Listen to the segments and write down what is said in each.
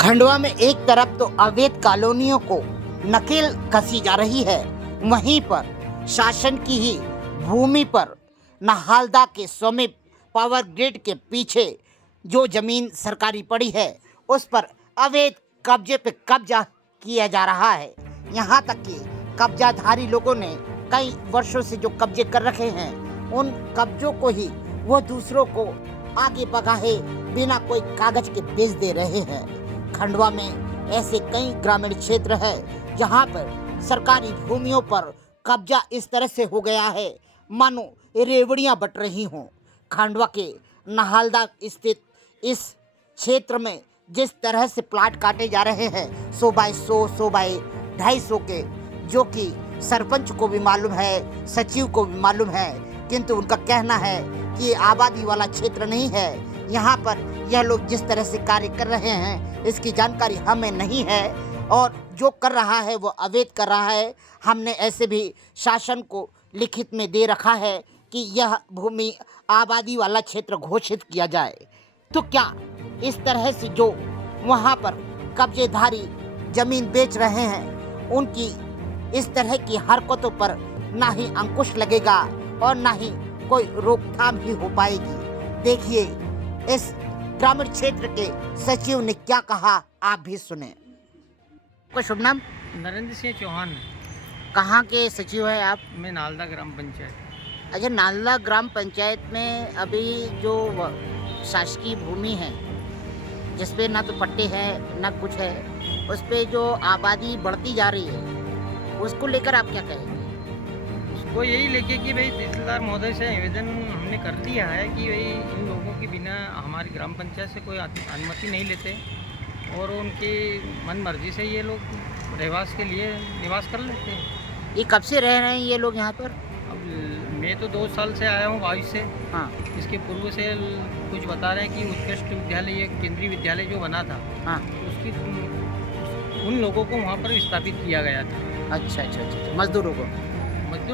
खंडवा में एक तरफ तो अवैध कॉलोनियों को नकेल कसी जा रही है, वहीं पर शासन की ही भूमि पर नहालदा के समीप पावर ग्रिड के पीछे जो जमीन सरकारी पड़ी है उस पर अवैध कब्जे पे कब्जा किया जा रहा है। यहाँ तक कि कब्जाधारी लोगों ने कई वर्षों से जो कब्जे कर रखे हैं उन कब्जों को ही वो दूसरों को आगे बढ़ाए बिना कोई कागज के बेच दे रहे हैं। खंडवा में ऐसे कई ग्रामीण क्षेत्र है जहां पर सरकारी भूमियों पर कब्जा इस तरह से हो गया है मानो रेवड़ियां बट रही हों। खंडवा के नहालदा स्थित इस क्षेत्र में जिस तरह से प्लाट काटे जा रहे हैं 100 बाय 100, 100 बाय 250 के, जो कि सरपंच को भी मालूम है, सचिव को भी मालूम है, किंतु उनका कहना है कि ये आबादी वाला क्षेत्र नहीं है। यहाँ पर यह लोग जिस तरह से कार्य कर रहे हैं इसकी जानकारी हमें नहीं है और जो कर रहा है वो अवैध कर रहा है। हमने ऐसे भी शासन को लिखित में दे रखा है कि यह भूमि आबादी वाला क्षेत्र घोषित किया जाए। तो क्या इस तरह से जो वहाँ पर कब्जेधारी जमीन बेच रहे हैं उनकी इस तरह की हरकतों पर ना ही अंकुश लगेगा और ना ही कोई रोकथाम ही हो पाएगी। देखिए इस ग्रामीण क्षेत्र के सचिव ने क्या कहा, आप भी सुने। आपका शुभ नाम? नरेंद्र सिंह चौहान। कहाँ के सचिव है आप? मैं नालदा ग्राम पंचायत। अच्छा, नालदा ग्राम पंचायत में अभी जो शासकीय भूमि है जिसपे ना तो पट्टे हैं ना कुछ है, उस पे जो आबादी बढ़ती जा रही है उसको लेकर आप क्या कहेंगे? उसको यही लेके कि भाई तहसीलदार महोदय से निवेदन हमने कर दिया है कि भाई इन लोगों के बिना हमारी ग्राम पंचायत से कोई अनुमति नहीं लेते और उनकी मन मर्जी से ये लोग रहवास के लिए निवास कर लेते हैं। ये कब से रह रहे हैं ये लोग यहाँ पर? अब मैं तो 2 साल से आया हूँ 22 से। हाँ इसके पूर्व से कुछ बता रहे हैं कि उत्कृष्ट विद्यालय, ये केंद्रीय विद्यालय जो बना था, हाँ। उसकी उन लोगों को वहाँ पर स्थापित किया गया था। अच्छा, मजदूरों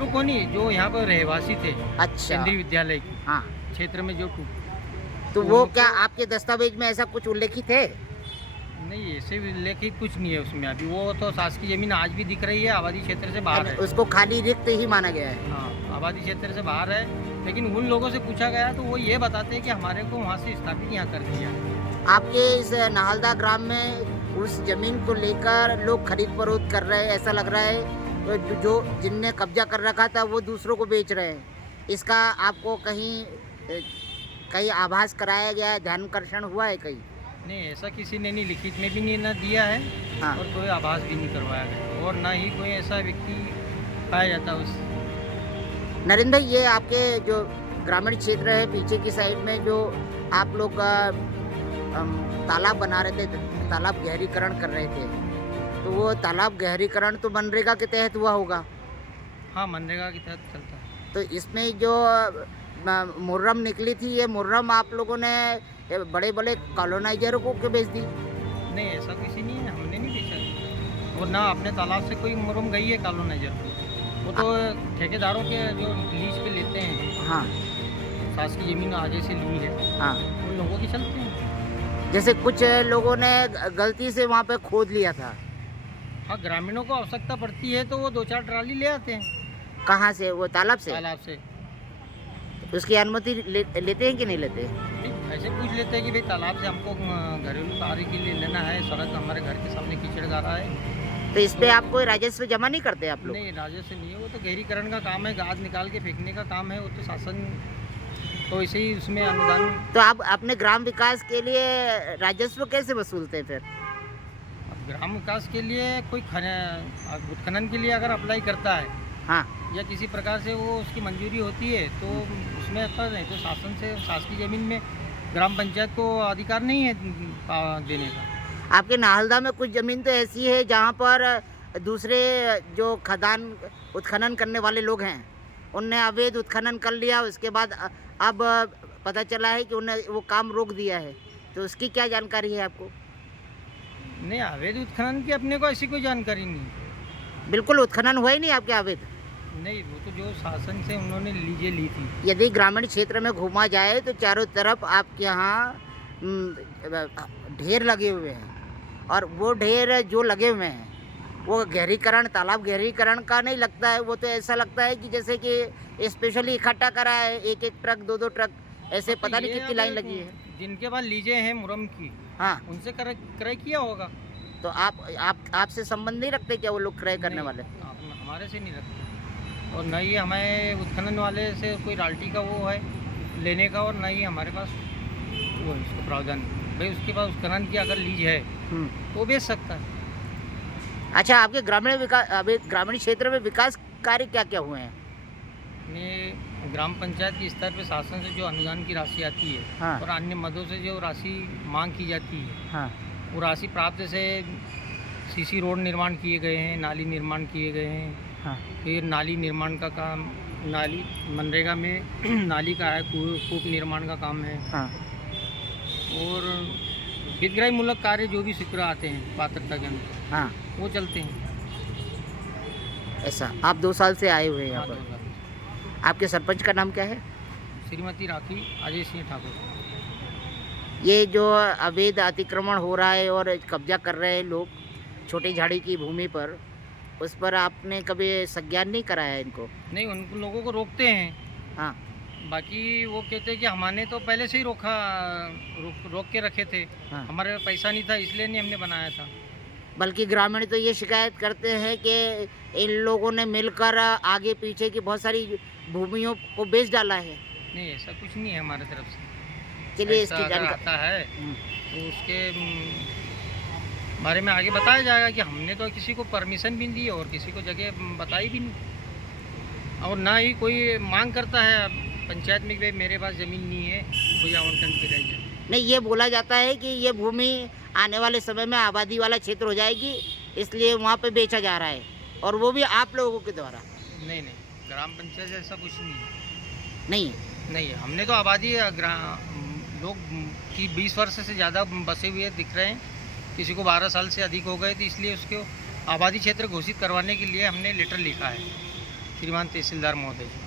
को नहीं, जो यहाँ पर रहवासी थे। अच्छा, केंद्रीय विद्यालय की हाँ। क्षेत्र में जो तो वो क्या आपके दस्तावेज में ऐसा कुछ उल्लेखित है? नहीं, ऐसे उल्लेखित कुछ नहीं है उसमें। अभी वो तो शासकीय जमीन आज भी दिख रही है, आबादी क्षेत्र से बाहर है। उसको खाली रिक्त ही माना गया है। हाँ, आबादी क्षेत्र से बाहर है, लेकिन उन लोगों से पूछा गया तो वो ये बताते हैं कि हमारे को वहाँ से स्थापित यहाँ कर दिया। आपके इस नाहलदा ग्राम में उस जमीन को लेकर लोग खरीद फरोख्त कर रहे हैं, ऐसा लग रहा है जो जिनने कब्जा कर रखा था वो दूसरों को बेच रहे हैं। इसका आपको कहीं आभास कराया गया है, ध्यानाकर्षण हुआ है कहीं? नहीं, ऐसा किसी ने नहीं, लिखित में भी नहीं ना दिया है। हाँ। और कोई आभास भी नहीं करवाया गया और ना ही कोई ऐसा व्यक्ति पाया जाता उस। नरेंद्र भाई, ये आपके जो ग्रामीण क्षेत्र है पीछे की साइड में जो आप लोग तालाब बना रहे थे, तालाब गहरीकरण कर रहे थे, तो वो तालाब गहरीकरण तो मनरेगा के तहत हुआ होगा? हाँ, मनरेगा के तहत चलता है। तो इसमें जो मुर्रम निकली थी, ये मुर्रम आप लोगों ने बड़े बड़े कॉलोनाइजरों को क्यों बेच दी? नहीं, ऐसा किसी नहीं है, हमने नहीं बेचा और ना अपने तालाब से कोई मुर्रम गई है कॉलोनाइजर को। वो तो ठेकेदारों के जो लीज पे लेते हैं। हाँ, शासकीय जमीन आगे से ली है। हाँ, उन लोगों की चलते हैं। जैसे कुछ लोगों ने गलती से वहाँ पे खोद लिया था। हाँ, ग्रामीणों को आवश्यकता पड़ती है तो वो 2-4 ट्राली ले आते हैं। कहाँ से? वो तालाब से? तालाब से। उसकी अनुमति लेते हैं कि नहीं लेते? ऐसे पूछ लेते हैं कि भाई तालाब से हमको घरेलू कार्य के लिए लेना है, सड़क हमारे घर के सामने कीचड़ गारा है। तो इस पे आप कोई राजस्व जमा नहीं करते आप लोग? नहीं, राजस्व नहीं है, वो तो गहरीकरण का काम है, गाद निकाल के फेंकने का काम है, वो तो शासन तो ऐसे ही उसमें अनुदान। तो आप अपने ग्राम विकास के लिए राजस्व कैसे वसूलते हैं फिर? अब ग्राम विकास के लिए कोई उत्खनन के लिए अगर अप्लाई करता है, हाँ, या किसी प्रकार से वो उसकी मंजूरी होती है तो उसमें आता नहीं, तो शासन से शासकीय जमीन में ग्राम पंचायत को अधिकार नहीं है देने का। आपके नाहलदा में कुछ ज़मीन तो ऐसी है जहाँ पर दूसरे जो खदान उत्खनन करने वाले लोग हैं उनने अवैध उत्खनन कर लिया, उसके बाद अब पता चला है कि उन्हें वो काम रोक दिया है, तो उसकी क्या जानकारी है आपको? नहीं, अवैध उत्खनन की अपने को ऐसी कोई जानकारी नहीं। बिल्कुल उत्खनन हुआ ही नहीं आपके अवैध? नहीं, वो तो जो शासन से उन्होंने लीजें ली थी। यदि ग्रामीण क्षेत्र में घूमा जाए तो चारों तरफ आपके यहाँ ढेर लगे हुए हैं और वो ढेर जो लगे हुए हैं वो गहरीकरण, तालाब गहरीकरण का नहीं लगता है, वो तो ऐसा लगता है कि जैसे कि स्पेशली इकट्ठा करा है, एक एक ट्रक, दो दो ट्रक, ऐसे तो पता नहीं ये कितनी लाइन लगी है। जिनके पास लीजे हैं मुरम की, हाँ, उनसे क्रय किया होगा। तो आप आपसे संबंध नहीं रखते क्या वो लोग क्रय करने नहीं, वाले? हमारे से नहीं रखते, और न ही हमें उत्खनन वाले से कोई रॉयल्टी का वो है लेने का, और न ही हमारे पास वो है उसको प्रावधान। भाई उसके पास उत्खनन की अगर लीज है तो वो बेच सकता है। अच्छा, आपके ग्रामीण क्षेत्र में विकास कार्य क्या क्या हुए हैं? ने ग्राम पंचायत के स्तर पे शासन से जो अनुदान की राशि आती है, हाँ। और अन्य मदों से जो राशि मांग की जाती है, हाँ, वो राशि प्राप्त से सीसी रोड निर्माण किए गए हैं, नाली निर्माण किए गए हैं। हाँ, फिर नाली निर्माण का काम, नाली मनरेगा में नाली का है, कूप निर्माण का काम है, हाँ, और हितग्राही मूलक कार्य जो भी स्वीकृत आते हैं पात्रता के अनुसार, हाँ, वो चलते हैं। ऐसा। आप 2 साल से आए हुए हैं यहाँ हाँ, पर। आपके सरपंच का नाम क्या है? श्रीमती राखी अजय सिंह ठाकुर। ये जो अवैध अतिक्रमण हो रहा है और कब्जा कर रहे हैं लोग छोटी झाड़ी की भूमि पर, उस पर आपने कभी संज्ञान नहीं कराया इनको? नहीं, उन लोगों को रोकते हैं। हाँ, बाकी वो कहते हैं कि हमने तो पहले से ही रोक के रखे थे। हाँ। हमारे पास पैसा नहीं था, इसलिए नहीं हमने बनाया था। बल्कि ग्रामीण तो ये शिकायत करते हैं कि इन लोगों ने मिलकर आगे पीछे की बहुत सारी भूमियों को बेच डाला है। नहीं, ऐसा कुछ नहीं है हमारे तरफ से। चलिए ऐसा इसकी अगर जानकारी। आता है तो उसके बारे में आगे बताया जाएगा कि हमने तो किसी को परमिशन भी नहीं दी और किसी को जगह बताई भी नहीं, और ना ही कोई मांग करता है पंचायत में कि भाई मेरे पास ज़मीन नहीं है, मुझे आवंटन की रह जाए। नहीं, ये बोला जाता है कि ये भूमि आने वाले समय में आबादी वाला क्षेत्र हो जाएगी, इसलिए वहाँ पे बेचा जा रहा है, और वो भी आप लोगों के द्वारा। नहीं, ग्राम पंचायत से ऐसा कुछ नहीं है। नहीं, नहीं, हमने तो आबादी लोग की 20 वर्ष से ज़्यादा बसे हुए दिख रहे हैं, किसी को 12 साल से अधिक हो गए, तो इसलिए उसको आबादी क्षेत्र घोषित करवाने के लिए हमने लेटर लिखा है श्रीमान तहसीलदार महोदय जी।